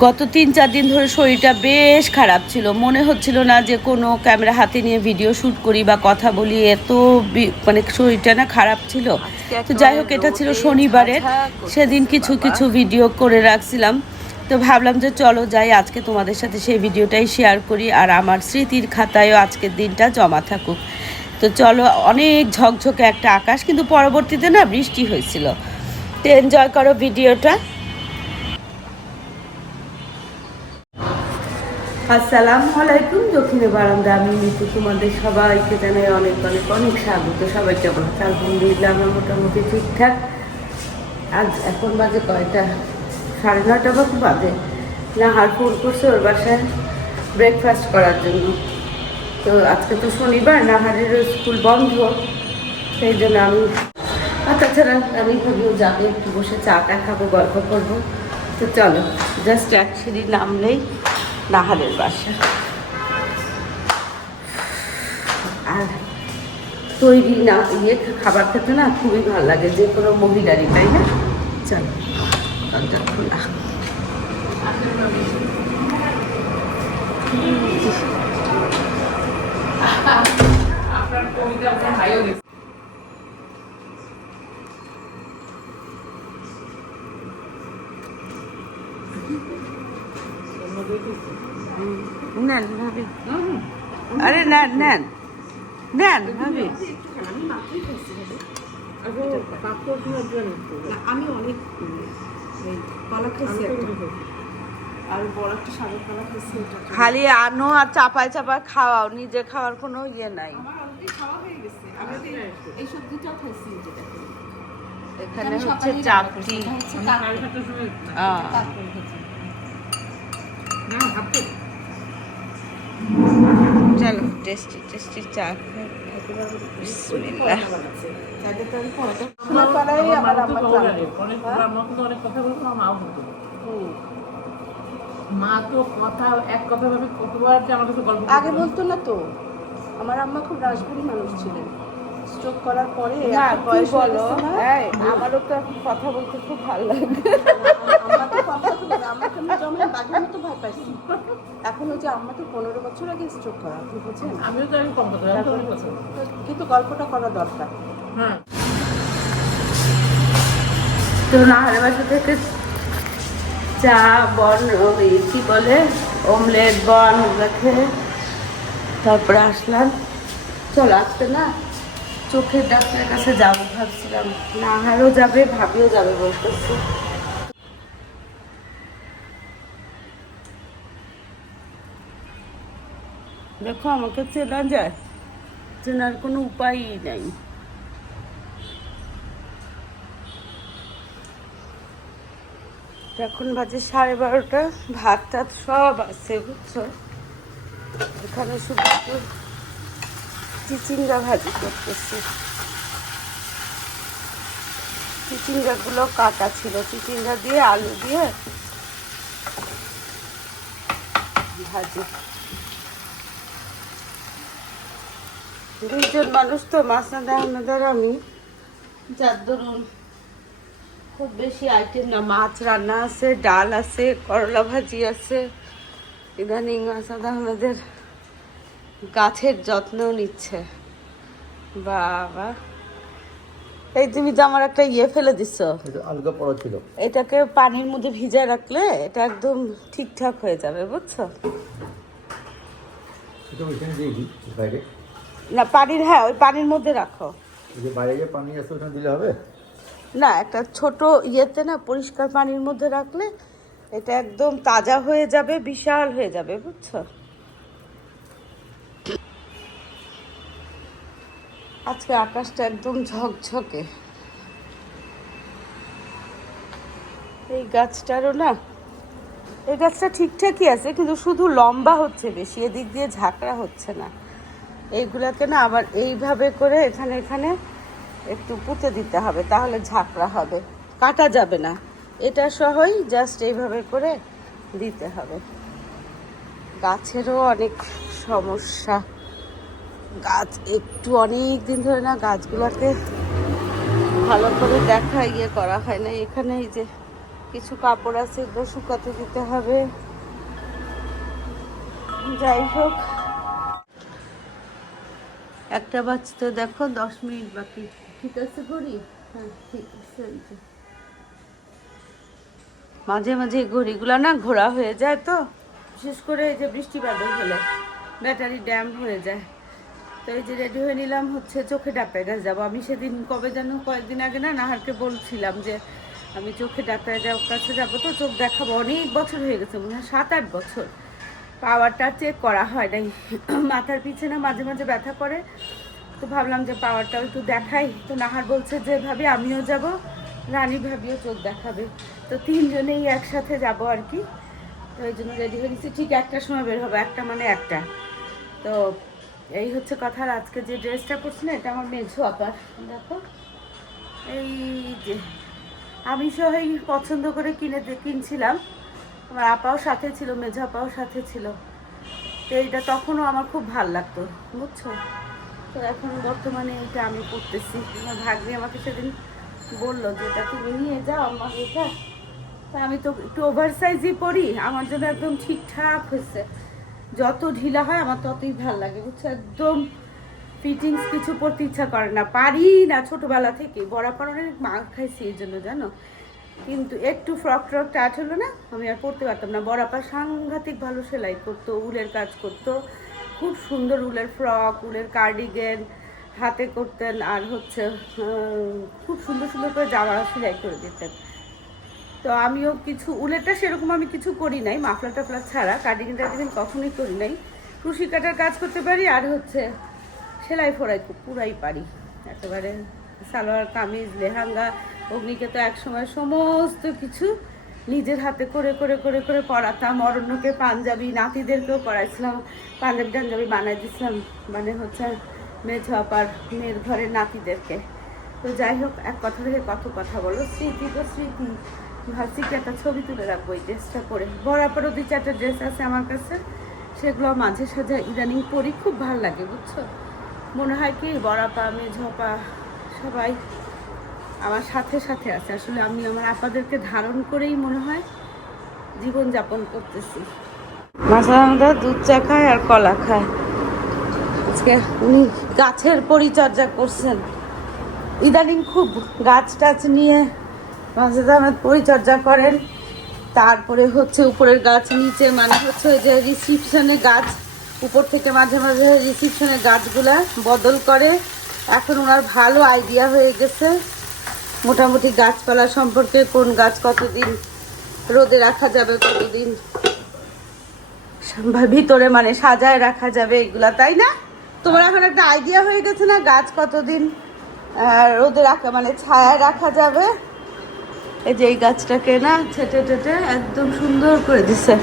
গত ৩-৪ দিন ধরে শরীরটা বেশ খারাপ ছিল, মনে হচ্ছিল না যে কোনো ক্যামেরা হাতে নিয়ে ভিডিও শ্যুট করি বা কথা বলি, এত মানে শরীরটা না খারাপ ছিল। তো যাই হোক, এটা ছিল শনিবারের, সেদিন কিছু কিছু ভিডিও করে রাখছিলাম। তো ভাবলাম যে চলো যাই, আজকে তোমাদের সাথে সেই ভিডিওটাই শেয়ার করি, আর আমার স্মৃতির খাতায়ও আজকের দিনটা জমা থাকুক। তো চলো, অনেক ঝকঝকে একটা আকাশ, কিন্তু পরবর্তীতে না বৃষ্টি হয়েছিল। তো এনজয় করো ভিডিওটা। আসসালামু আলাইকুম, দক্ষিণে বারান্দা, আমি মিতু, তোমাদের সবাইকে জানাই অনেক অনেক অনেক স্বাগত। সবাই কেমন আছে? আলহামদুলিল্লাহ, আমরা মোটামুটি ঠিকঠাক। আজ এখন বাজে কয়টা? 9:30 মতো বাজে। নাহার ফোন করছে ওর বাসায় ব্রেকফাস্ট করার জন্য। তো আজকে তো শনিবার, নাহারেরও স্কুল বন্ধ, সেই জন্য আমি, আর তাছাড়া আমি ভাবিও যাবে, একটু বসে চাটা খাবো, গল্প করবো। তো চলো, জাস্ট এক সিঁড়ি নামলেই নাহারের বাসা। আর তৈরি না খাবার খেতে না খুবই ভালো লাগে, যে কোনো মহিলারই, তাই না? চলো খোলা। নেন ভাবি, আরে নেন নেন নেন ভাবি। আমি অনেক কলা খাইছি, আর বড় একটা সাদা কলা খাইছি। খালি আনো আর চাপায় চাপায় খাওয়াও, নিজে খাওয়ার কোনো ইয়ে নাই। আমার অলরেডি খাওয়া হয়ে গেছে। আমি এই সবজিটাও খাইছি। এখানে হচ্ছে চাপটি। চলো, টেস্টি টেস্টি চা খাই। বিসমিল্লাহ। মা তো কথা এক কথা ভাবে কতবার যে আমার কাছে গল্প আগে বলতো না তো। আমার আম্মা খুব রাজবাড়ী মানুষ ছিলেন, স্ট্রোক করার পরে বলো, আমারও তো এখন কথা বলতে খুব ভালো লাগে। আম্মা তো কথা বলে, আমাকে আমি জমে বাঘের মতো ভয় পাইছি। এখন হচ্ছে আম্মা তো 15 বছর আগে স্ট্রোক করা, আপনি বুঝছেন? আমিও তো কম কথা, কিন্তু গল্পটা করা দরকার। হ্যাঁ। তো নাহারের বাসা থেকে চা, বন, কি বলে, অমলেট, বন রেখে তারপরে আসলাম। চলো, আজকে না চোখের ডাক্তারের কাছে যাবো ভাবছিলাম, নাহারও যাবে, ভাবিও যাবে বলতেছি। দেখো, আমাকে চেনা যায়, চেনার কোনো উপায়ই নাই। এখন বাজে 12:30, ভাত টাত সব আছে বুঝছো। এখানে শুধু একটু চিচিঙ্গা ভাজি করতেছি। চিচিঙ্গাগুলো কাটা ছিল, চিচিঙ্গা দিয়ে আলু দিয়ে ভাজি। 2 জন মানুষ তো, মাসনাদ আহমেদার আমি, যার দরুন খুব বেশি আইটেম না। মাছ রান্না আছে, ডাল আছে, করলা ভাজি আছে। ইদানিং মাসনাদ আহমেদের গাছের যত্ন নিচ্ছে। বাবা, এই তুমি যে আমার একটা ইয়ে ফেলে দিচ্ছ, আলগা পড়া ছিল, এটাকে পানির মধ্যে ভিজে রাখলে এটা একদম ঠিকঠাক হয়ে যাবে, বুঝছো? এটা ওইখানে দিয়ে দিই বাইরে। না, পানির, হ্যাঁ, ওই পানির মধ্যে রাখো। যে বাইরে যে পানি আছে ওখানে দিলে হবে না, একটা ছোট ইয়েতে না, পরিষ্কার পানির মধ্যে রাখলে এটা একদম তাজা হয়ে যাবে, বিশাল হয়ে যাবে, বুঝছো? আজকে আকাশটা একদম ঝকঝকে। এই গাছটারও না, এই গাছটা ঠিকঠাকই আছে, কিন্তু শুধু লম্বা হচ্ছে বেশি, এদিক দিয়ে ঝাঁকড়া হচ্ছে না। এইগুলাকে না আবার এইভাবে করে এখানে এখানে একটু পুঁতে দিতে হবে, তাহলে ঝাঁকড়া হবে, কাটা যাবে না। এটা সহই জাস্ট এইভাবে করে দিতে হবে। গাছেরও অনেক সমস্যা, গাছ একটু অনেক দিন ধরে না গাছগুলোকে ভালো করে ইয়ে করা হয় না। এখানে এই যে কিছু কাপড় আছে, এগুলো শুকাতে দিতে হবে। যাই হোক, একটা বাজতে দেখো 10 মিনিট বাকি। ঠিক আছে ঘড়ি? হ্যাঁ ঠিক আছে। এই যে মাঝে মাঝে এই ঘড়িগুলো না ঘোরা হয়ে যায়, তো বিশেষ করে এই যে বৃষ্টি বাদল হলে ব্যাটারি ড্যাম হয়ে যায়। তো এই যে রেডি হয়ে নিলাম, হচ্ছে চোখে ডাক্তারের কাছে যাবো। আমি সেদিন কবে যেন কয়েকদিন আগে না নাহারকে বলছিলাম যে আমি চোখে ডাক্তারের কাছে যাবো, তো চোখ দেখাবো। অনেক বছর হয়ে গেছে, মনে হয় 7-8 বছর পাওয়ারটা চেক করা হয় নাই। মাথার পিছনে মাঝে মাঝে ব্যথা করে, তো ভাবলাম যে পাওয়ারটাও একটু দেখাই। তো নাহার বলছে যে ভাবি আমিও যাব, রানী ভাবিও চোখ দেখাবে, তো 3 জনেই একসাথে যাব আর কি। তো এই জন্য রেডি হয়ে নিচ্ছি, ঠিক 1টার সময় বের হবে, 1টা মানে 1টা। তো এই হচ্ছে কথা। আর আজকে যে ড্রেসটা পরছি না, এটা আমার মেঝো আপার, দেখো এই যে আমি সবাই পছন্দ করে কিনছিলাম। আমার আপাও সাথে ছিল, মেঝো আপাও সাথে ছিল। তো এইটা তখনও আমার খুব ভাল লাগতো, বুঝছো। তো এখন বর্তমানে এটা আমি পরতেছি। আমার ভাগ্নি আমাকে সেদিন বললো যে এটা তুমি নিয়ে যাও আমার এটা। তা আমি তো একটু ওভার সাইজই পরি, আমার জন্য একদম ঠিকঠাক হয়েছে। যত ঢিলা হয় আমার ততই ভাল লাগে, বুঝছো। একদম ফিটিংস কিছু পরতে ইচ্ছা করে না, পারি না ছোটবেলা থেকে। বরাবর অনেক মার খাইছি এই জন্য, জানো। কিন্তু একটু ফ্রক ট্রক টাট হলো না, আমি আর পরতে পারতাম না। বরাবর সাংঘাতিক ভালো সেলাই করতো, উলের কাজ করতো, খুব সুন্দর উলের ফ্রক, উলের কার্ডিগেন হাতে করতেন। আর হচ্ছে খুব সুন্দর সুন্দর করে জামা সেলাই করে দিতেন। তো আমিও কিছু উলেরটা সেরকম আমি কিছু করি নাই, মাফলার টাফলার ছাড়া। কার্ডিগেন টার্ডিগেন কখনোই করি নাই। কুশি কাটার কাজ করতে পারি, আর হচ্ছে সেলাই ফোড়াই পুরাই পারি একেবারে। সালোয়ার কামিজ লেহেঙ্গা অগ্নিকে তো একসময় সমস্ত কিছু নিজের হাতে করে করে করে করে পরাতাম। অরণ্যকে পাঞ্জাবি, নাতিদেরকেও পরাইছিলাম, পাঞ্জাবি টাঞ্জাবি বানাই দিয়েছিলাম, মানে হচ্ছে মেঝো আপার মেয়ের ঘরের নাতিদেরকে। তো যাই হোক, এক কথা থেকে কত কথা বলো, স্মৃতি তো স্মৃতি। ভাবছি কি একটা ছবি তুলে রাখবো এই ড্রেসটা পরে। বরাবরও 2-4টা ড্রেস আছে আমার কাছে, সেগুলো মাঝে সাঝে ইদানিং পরি, খুব ভালো লাগে, বুঝছো। মনে হয় কি বড়াপা মেঝপা সবাই আমার সাথে সাথে আছে। আসলে আমি আমার আপাদেরকে ধারণ করেই মনে হয় জীবনযাপন করতেছি। মাঝে আমরা দুধ চা খায় আর কলা খায়। আজকে উনি গাছের পরিচর্যা করছেন ইদানিং, খুব গাছ টাছ নিয়ে মাঝে আহমেদ পরিচর্যা করেন। তারপরে হচ্ছে উপরের গাছ, নিচে মানে হচ্ছে যে রিসিপশনে গাছ, উপর থেকে মাঝে মাঝে রিসিপশনের গাছগুলা বদল করে। এখন ওনার ভালো আইডিয়া হয়ে গেছে মোটামুটি গাছপালা সম্পর্কে, কোন গাছ কতদিন রোদে রাখা যাবে, কতদিন ভিতরে মানে সাজায় রাখা যাবে, এগুলা, তাই না? তোমার এখন একটা আইডিয়া হয়ে গেছে না, গাছ কতদিন রোদে রাখা মানে ছায়ায় রাখা যাবে। এই যে এই গাছটাকে না ছেটে টেটে একদম সুন্দর করে দিছে।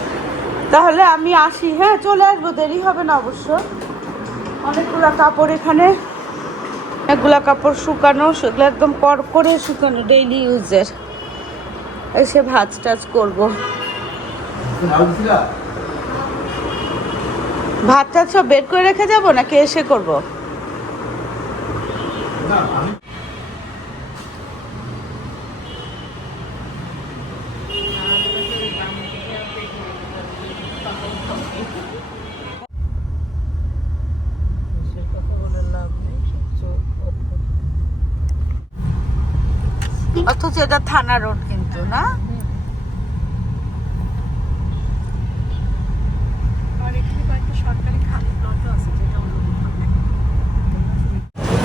তাহলে আমি আসি, হ্যাঁ চলে আসবো, দেরি হবে না অবশ্য। অনেকগুলা কাপড় এখানে, অনেকগুলা কাপড় শুকানো, সেগুলো একদম করে শুকানো, ডেইলি ইউজের। এসে ভাজ টাজ করবো। ভাত টাজ সব বের করে রেখে যাবো নাকি এসে করবো? অথচ এটা থানা রোড কিন্তু না।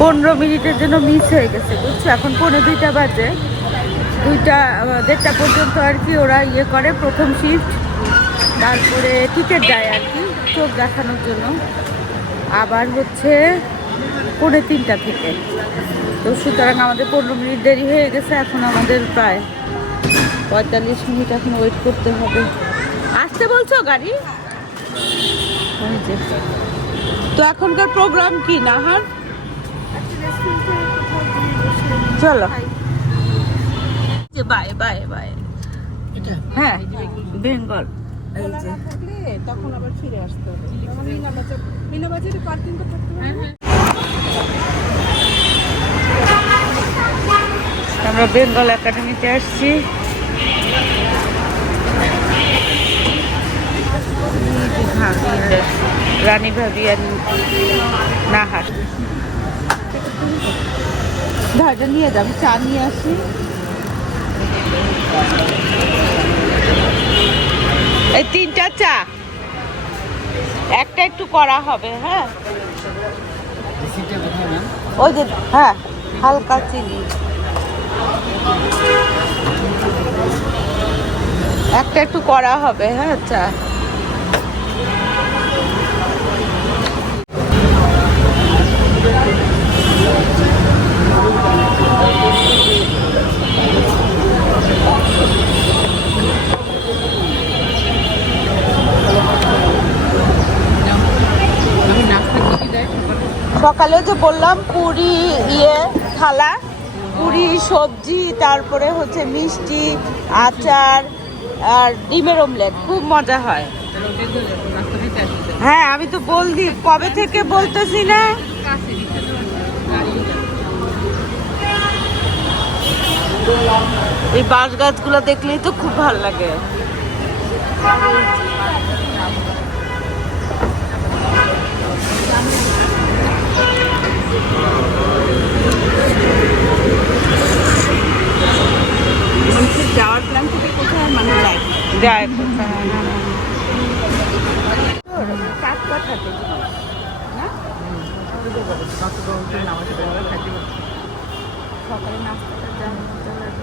পনেরো মিনিটের জন্য মিস হয়ে গেছে, বুঝছো। এখন 2:45 বাজে, 2টা-1:30 পর্যন্ত আর কি ওরা ইয়ে করে, প্রথম শিফট। তারপরে টিকিট দেয় আর কি চোখ দেখানোর জন্য, আবার হচ্ছে 2:45 থেকে। তো সুতরাং আমাদের 15 মিনিট দেরি হয়ে গেছে। এখন আমাদের প্রায় 45 মিনিট এখন ওয়েট করতে হবে। আসতে বলছো গাড়ি? তো এখনকার প্রোগ্রাম কি নাহার? চলো বাই বাই বাই। হ্যাঁ বেঙ্গল। এই যে তখন আবার ফিরে আসতে হবে। মিনাবাজারে পার্কিং তো থাকতে হবে। আমরা বেঙ্গল একাডেমিতে আসছি। রানী ভাবি আর নাহার। ধারটা নিয়ে যাবো, চা নিয়ে আসি। এই 3টা চা, একটা একটু করা হবে। হ্যাঁ ওই যে, হ্যাঁ হালকা চিনি, একটা একটু করা হবে। হ্যাঁ চা। সকালে যে বললাম পুরি থালা, পুরি সবজি, তারপরে হচ্ছে মিষ্টি, আচার আর ডিমের অমলেট, খুব মজা হয়। হ্যাঁ আমি তো বলছি কবে থেকে বলতেছি না। এই বাঁশ গাছগুলো দেখলেই তো খুব ভালো লাগে। যাওয়ার প্ল্যান থেকে কোথায় মানে যায় টাটকা থাকে না, সকালে নাস্তাটা যা মজা লাগে।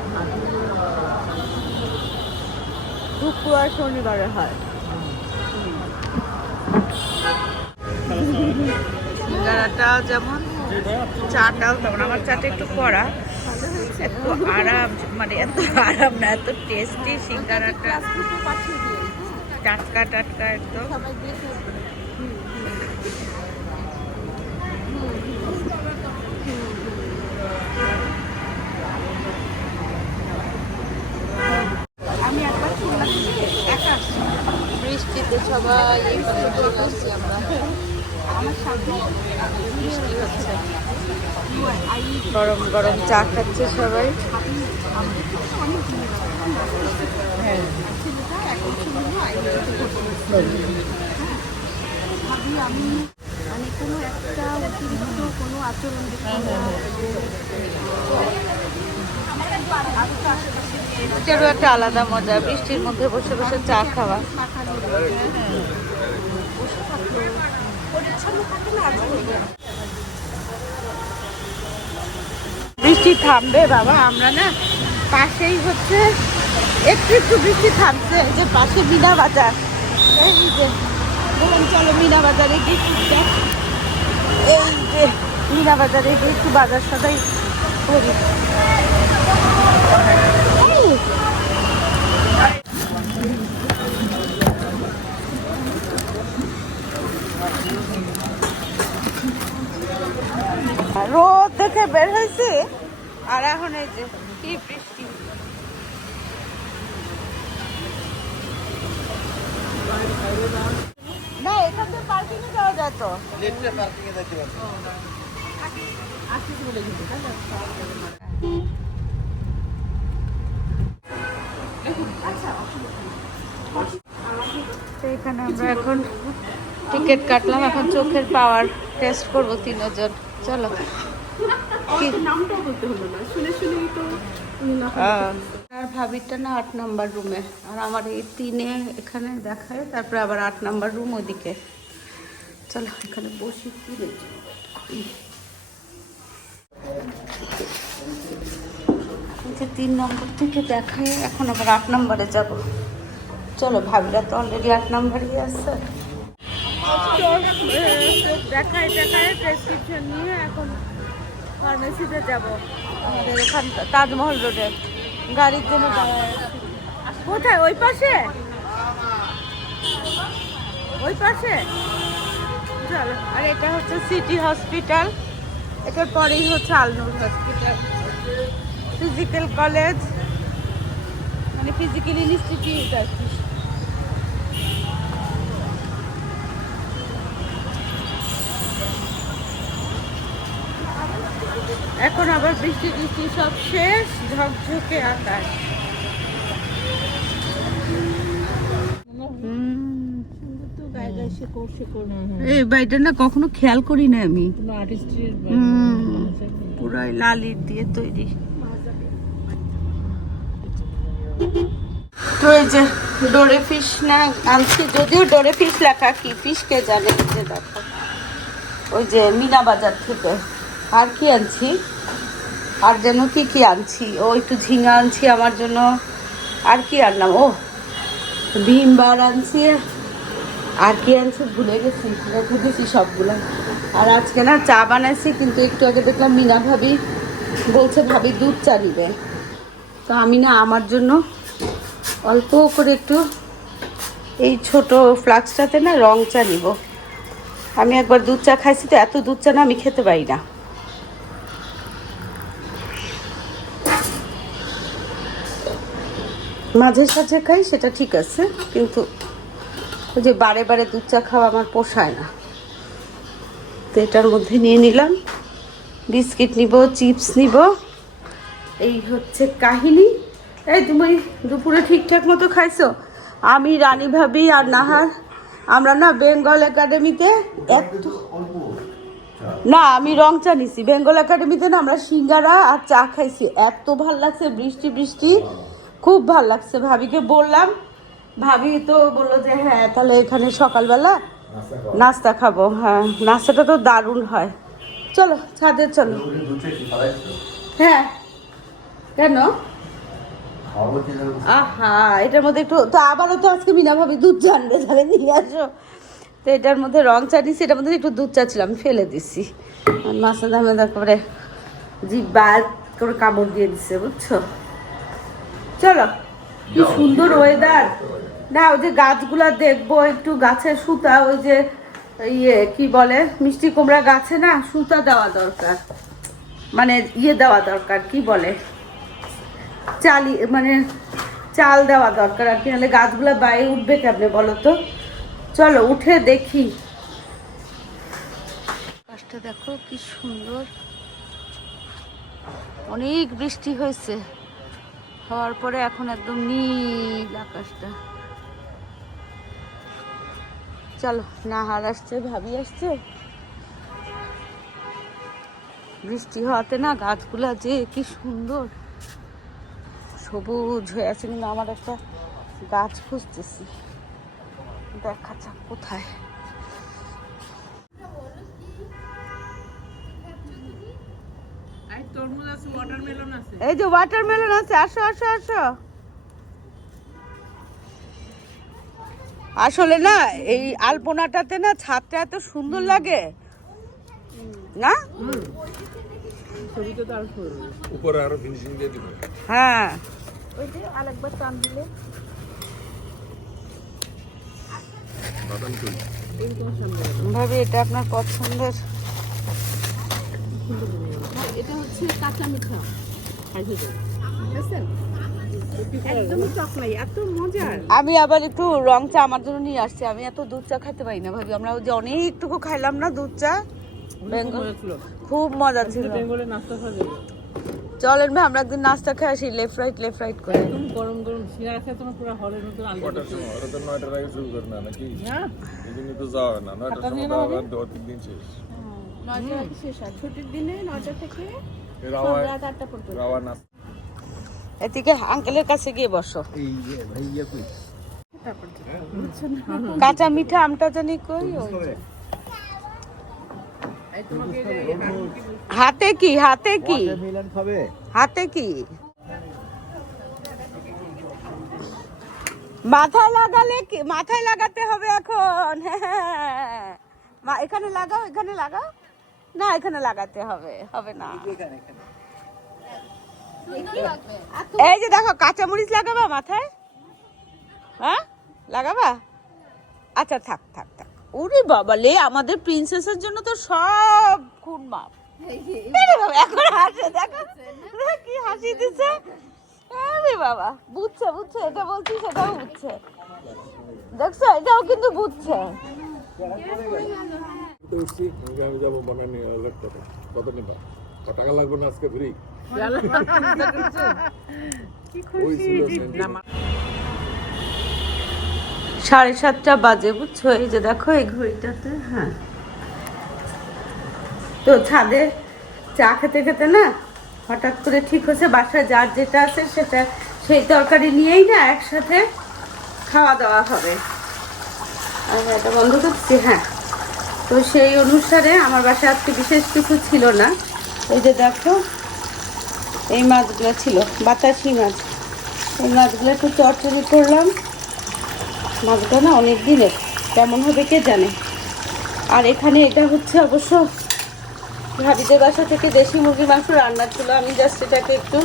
শুক্রবার শনিবারে হয়। সিঙ্গারাটা যেমন, চাটাও তেমন। আমার চাটা একটু কড়া, এত আরাম, মানে এত আরাম না, এত টেস্টি সিঙ্গারাটা, টাটকা টাটকা একদম। আমি একবার শুনলাম একা বৃষ্টিতে সবাই এই পাশে চলে আসছি আমরা। আমার সাথে বৃষ্টি হচ্ছে, গরম গরম চা খাচ্ছে সবাই। হ্যাঁ ভাবি আমি মানে কোনো একটা অতিরিক্ত কোনো আচরণ দেখি না। এটারও একটা আলাদা মজা, বৃষ্টির মধ্যে বসে বসে চা খাওয়া। বৃষ্টি থামবে বাবা, আমরা না পাশেই হচ্ছে একটু একটু বৃষ্টি থামছে, এই যে পাশে মিনা বাজার, এই যে বললাম চলো মিনা বাজারে গিয়ে টুকটাক, এই যে মিনা বাজারে গিয়ে একটু বাজার সদাই করি। রোদ দেখে বের হয়েছে, আর এখন এই যে কি বৃষ্টি। না এখান থেকে পার্কিং এ যাওয়া যায় তো, এখানে আমরা এখন টিকিট কাটলাম, এখন চোখের পাওয়ার টেস্ট করবো 3জন। চলো। নামটাও বলতে হলো না, শুনে শুনেই তো আর ভাবিটা না 8 নাম্বার রুমে, আর আমার এই 3-এ এখানে দেখায়, তারপরে আবার 8 নাম্বার রুম ওইদিকে। চলো এখানে বসি, কি দেখি 3 নম্বর থেকে দেখায়, এখন আবার 8 নম্বরে যাব। চলো, ভাবিরা তো অলরেডি 8 নম্বরই আছে। দেখায় দেখায় প্রেসক্রিপশন নিয়ে এখন ফার্মেসিতে যাব। আমাদের এখান তাজমহল রোডে গাড়ির জন্য দাঁড়ায় আছি। কোথায়? ওই পাশে, ওই পাশে। চলো। আর এটা হচ্ছে সিটি হসপিটাল, এটার পরেই হচ্ছে আলনুর হসপিটাল, ফিজিক্যাল কলেজ, মানে ফিজিক্যাল ইনস্টিটিউট আর কি। এখন আবার বৃষ্টি বৃষ্টি সব শেষ, ঝকঝকে আকাশ। এই বাড়িটা না কখনো খেয়াল করি না আমি। পুরাই লালির দিয়ে তৈরি। তো এই যে ডোরে ফিশ না আনছি, যদিও ডোরে ফিশ লেখা, কি ফিশ কে জানে। যে দেখো ওই যে মিনা বাজার থেকে। আর কি আনছি, আর যেন কি কি আনছি, ও একটু ঝিঙা আনছি আমার জন্য। আর কি আনলাম, ও ভীমবার আনছি। আর কি আনছি ভুলে গেছি, রেখে দিয়েছি সবগুলো। আর আজকে না চা বানাইছি, কিন্তু একটু আগে দেখলাম মিনা ভাবি বলছে ভাবি দুধ চা নিবে। তো আমি না আমার জন্য অল্প করে একটু এই ছোট ফ্লাক্সটাতে না রং চা নিব। আমি একবার দুধ চা খাইছি, তো এত দুধ চা না আমি খেতে পারি না। মাঝে সাঝে খাই সেটা ঠিক আছে, কিন্তু ওই যে বারে বারে দুধ চা খাওয়া আমার পোষায় না। তো এটার মধ্যে নিয়ে নিলাম, বিস্কিট নিব, চিপস নিব। এই হচ্ছে কাহিনী। এই তুমি দুপুরে ঠিকঠাক মতো খাইছো? আমি, রানী ভাবি আর নাহার, আমরা না বেঙ্গল একাডেমিতে না, আমি রং চা নিছি। বেঙ্গল একাডেমিতে না আমরা সিঙ্গারা আর চা খাইছি, এত ভাল লাগছে। বৃষ্টি বৃষ্টি, খুব ভাল লাগছে। ভাবিকে বললাম, ভাবি তো বললো যে হ্যাঁ তাহলে এখানে সকালবেলা নাস্তা খাবো। হ্যাঁ, নাস্তাটা তো দারুণ হয়। চলো ছাদে চলো। হ্যাঁ, কেন? আহা, এটার মধ্যে একটু তো আবারও তো আজকে মিনা ভাবি দুধ জানবে, তাহলে নিয়ে আসো। তো এটার মধ্যে রং চা দিচ্ছি, এটার মধ্যে একটু দুধ চা ছিল, আমি ফেলে দিচ্ছি। মাছের দামে তারপরে জিভ বার করে কামড় দিয়ে দিচ্ছে, বুঝছো? চলো, কি সুন্দর ওয়েদার না। ওই যে গাছগুলা দেখবো একটু, গাছের সুতা, ওই যে ইয়ে কি বলে মিষ্টি কুমড়া গাছে না সুতা দেওয়া দরকার, মানে ইয়ে দেওয়া দরকার, কি বলে চালি, মানে চাল দেওয়া দরকার আর কি, নাহলে গাছগুলা বাইরে উঠবে কেমনে বলো তো। চলো উঠে দেখি। আকাশটা দেখো কি সুন্দর, অনেক বৃষ্টি হয়েছে, হওয়ার পরে এখন একদম নীল আকাশটা। চলো, নাহার আসছে, ভাবি আসছে। বৃষ্টি হওয়াতে না গাছগুলা যে কি সুন্দর সবুজ হয়ে আছে। কিন্তু আমার একটা গাছ খুঁজতেছি, দেখা যাক কোথায়। এই যে ওয়াটারমেলন আছে, আসো আসো আসো। আসলে না এই আলপনাটাতে না ছাদটা এত সুন্দর লাগে না, উপরে আরো ফিনিশিং দিয়ে দিবে। হ্যাঁ ওই যে আরেকবার টান দিলে বাদাম তুল ভাবি এটা আপনার পছন্দের। এটা হচ্ছে কাঁচা মিঠা, একদমই টক নাই, এত মজার। আমি আবার একটু রং চা আমার জন্য নিয়ে আসছি, আমি এত দুধ চা খেতে পারি না ভাবি। আমরা ওই যে অনেকটুকু খাইলাম না দুধ চা, বেঙ্গল খুব মজা ছিল। চলেন ভাই আমরা একদিন নাস্তা খেয়ে আসি, লেফট রাইট করে। গরম গরম শিরা আছে তোমার, পুরো হলের মতো কটার সময়? ওরা তো 9টার আগে শুরু করে না নাকি? এই জন্য তো যাওয়া হয় না 9টার সময়, তো আবার 2-3 দিন শেষ। 9টা শেষ হয় ছুটির দিনে, 9টা থেকে রাওয়া রাত 8টা পর্যন্ত। রাওয়া নাস্তা এদিকে আঙ্কেলের কাছে গিয়ে বসো। এই যে ভাই ইয়ে কই? কাঁচা মিঠা আমটা জানি কই, ওই যে। হাতে কি, হাতে কি, মিলন খাবে? হাতে কি, মাথায় লাগালে কি, মাথায় লাগাতে হবে এখন। হ্যাঁ, এখানে লাগাও, এখানে লাগাও না, এখানে লাগাতে হবে, হবে না। এই যে দেখো কাঁচামরিচ লাগাবা মাথায়, হ্যাঁ লাগাবা। আচ্ছা থাক থাক থাক। ওরে বাবা লে, আমাদের প্রিন্সেসের জন্য তো সব খুন মাপ। এখন হাসে, দেখো কি হাসি দিচ্ছে। আরে বাবা, বুঝছে বুঝছে, এটা বলছি সেটাও বুঝছে, দেখছো এটাও কিন্তু বুঝছে। করছি আমি যাবো বানানি কত নিবা? টাকা লাগবে না আজকে ফ্রি? 7:30 বাজে, বুঝছো? এই যে দেখো এই ঘড়িটাতে। হ্যাঁ, তো ছাদে চা খেতে খেতে না হঠাৎ করে ঠিক হচ্ছে বাসায় যার যেটা আছে সেটা সেই তরকারি নিয়েই না একসাথে খাওয়া দাওয়া হবে। আর এটা বন্ধ করছি। হ্যাঁ, তো সেই অনুসারে আমার বাসায় আজকে বিশেষ কিছু ছিল না। এই যে দেখো এই মাছগুলো ছিল, বাতাসি মাছ। এই মাছগুলো একটু চটচড়ি করলাম। মাছগুলো না অনেক দিনের, কেমন হবে কে জানে। আর এখানে এটা হচ্ছে অবশ্য ভাবিদের বাসা থেকে দেশি মুরগির মাংস রান্না ছিল। আমি জাস্ট এটাকে একটু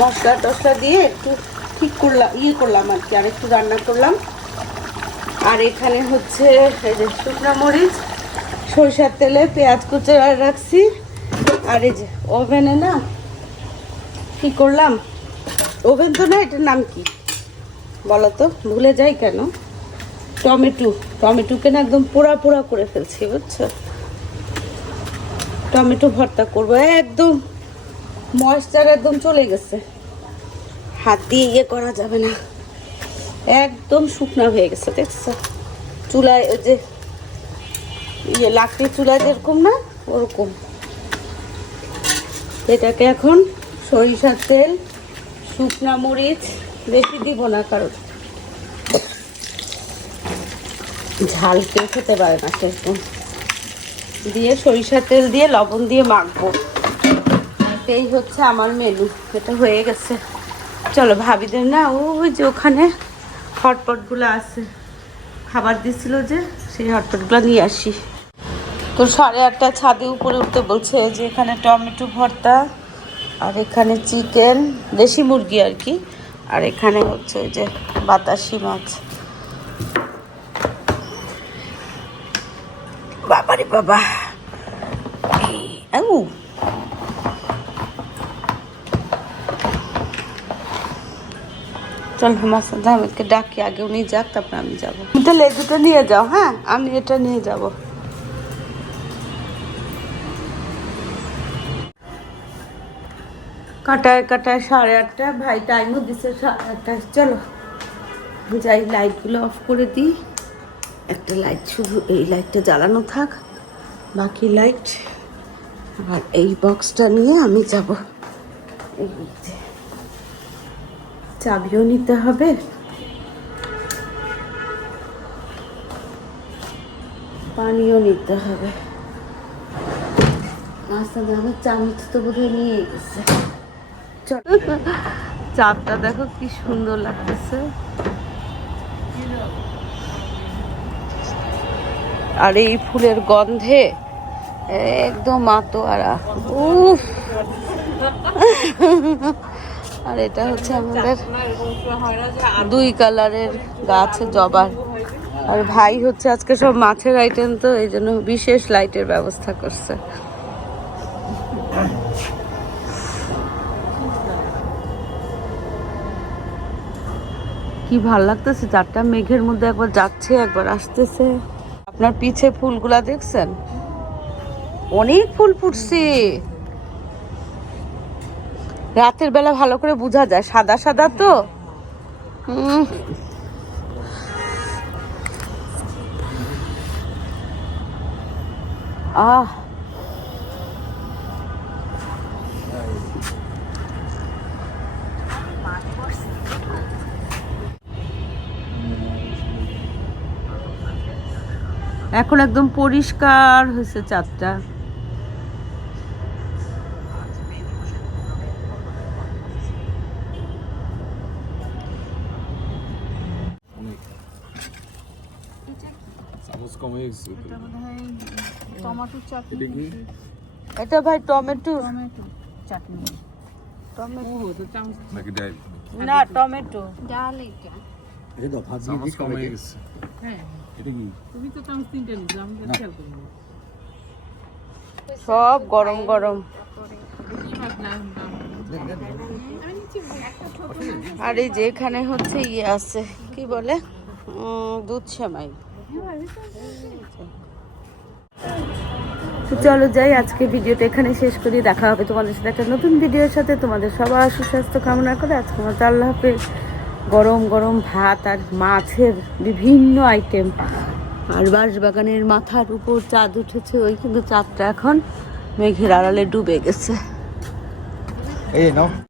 মশলা টশলা দিয়ে একটু ঠিক করলাম, করলাম আর কি, আর একটু রান্না করলাম। আর এখানে হচ্ছে এই যে শুকনো মরিচ, সরিষার তেলে পেঁয়াজ কুচে রাখছি। আর এই যে ওভেনে না কি করলাম, ওভেন তো না, এটার নাম কি বলো তো, ভুলে যাই কেন। টমেটোকে না একদম পোড়া পোড়া করে ফেলছি, বুঝছো? টমেটো ভর্তা করবো, একদম ময়েশ্চার একদম চলে গেছে, হাত দিয়ে ইয়ে করা যাবে না, একদম শুকনা হয়ে গেছে। দেখছো চুলায় ওই যে লাকড়ির চুলায় যেরকম না ওরকম। এটাকে এখন সরিষার তেল, শুকনা মরিচ, বেশি দিব না কারণ ঝাল কেউ খেতে পারে না, সেরকম দিয়ে সরিষার তেল দিয়ে লবণ দিয়ে মাখবো। এই হচ্ছে আমার মেনু, এটা হয়ে গেছে। চলো ভাবিদের না ওই যে ওখানে হটপটগুলো আছে, খাবার দিছিল যে, সেই হটপটগুলো নিয়ে আসি। তো 8:30 ছাদে উপরে উঠতে বলছে। যে এখানে টমেটো ভর্তা, আর এখানে চিকেন, দেশি মুরগি আর কি, আর এখানে হচ্ছে ওই যে বাতাসি মাছ। বাবারে বাবা, চল মাসাদ আহমেদকে ডাকি, আগে উনি যাক তারপর আমি যাবো। তুমি লেজুটা নিয়ে যাও, হ্যাঁ আমি এটা নিয়ে যাব। কাটায় 8:30, ভাই টাইমও দিছে 8:30। চলো যাই, লাইটগুলো অফ করে দিই। একটা লাইট শুধু, এই লাইটটা জ্বালানো থাক, বাকি লাইট। আর এই বক্সটা নিয়ে আমি যাব। এই যে চাবিও নিতে হবে, পানিও নিতে হবে। মাস্টার আমার চামচ তো বোধহয় নিয়ে গেছে। চাঁদটা দেখো কি সুন্দর লাগতেছে। আর এই ফুলের গন্ধে একদম মাতোয়ারা। উফ, আর এটা হচ্ছে আমাদের 2 কালারের গাছ জবার। আর ভাই হচ্ছে আজকে সব মাছের আইটেম, তো এই জন্য বিশেষ লাইটের ব্যবস্থা করছে। কি ভাল লাগতেছে, 4টা মেঘের মধ্যে একবার যাচ্ছে একবার আসতেছে। আপনার পিছে ফুলগুলা দেখছেন, অনেক ফুল ফুটছে। রাতের বেলা ভালো করে বোঝা যায়, সাদা সাদা তো। আহ এখন একদম পরিষ্কার হয়েছে চাঁদটা। এটা ভাই টমেটো চাটনি, নাকি ডাল? না টমেটো। ডাল এটা। এটা তো ভাত দিয়ে চামচ কমে গেছে। এটা কি সব গরম গরম। আর এই যে এখানে হচ্ছে ইয়ে আছে, কি বলে, দুধ সেমাই। তো চলো যাই, আজকে ভিডিওটা এখানে শেষ করি। দেখা হবে তোমাদের সাথে একটা নতুন ভিডিওর সাথে। তোমাদের সবার সুস্বাস্থ্য কামনা করে আজকে মতো আল্লাহ হাফেজ। গরম গরম ভাত আর মাছের বিভিন্ন আইটেম। আর বাঁশবাগানের মাথার উপর চাঁদ উঠেছে, ওই কিন্তু চাঁদটা এখন মেঘের আড়ালে ডুবে গেছে। এই নাও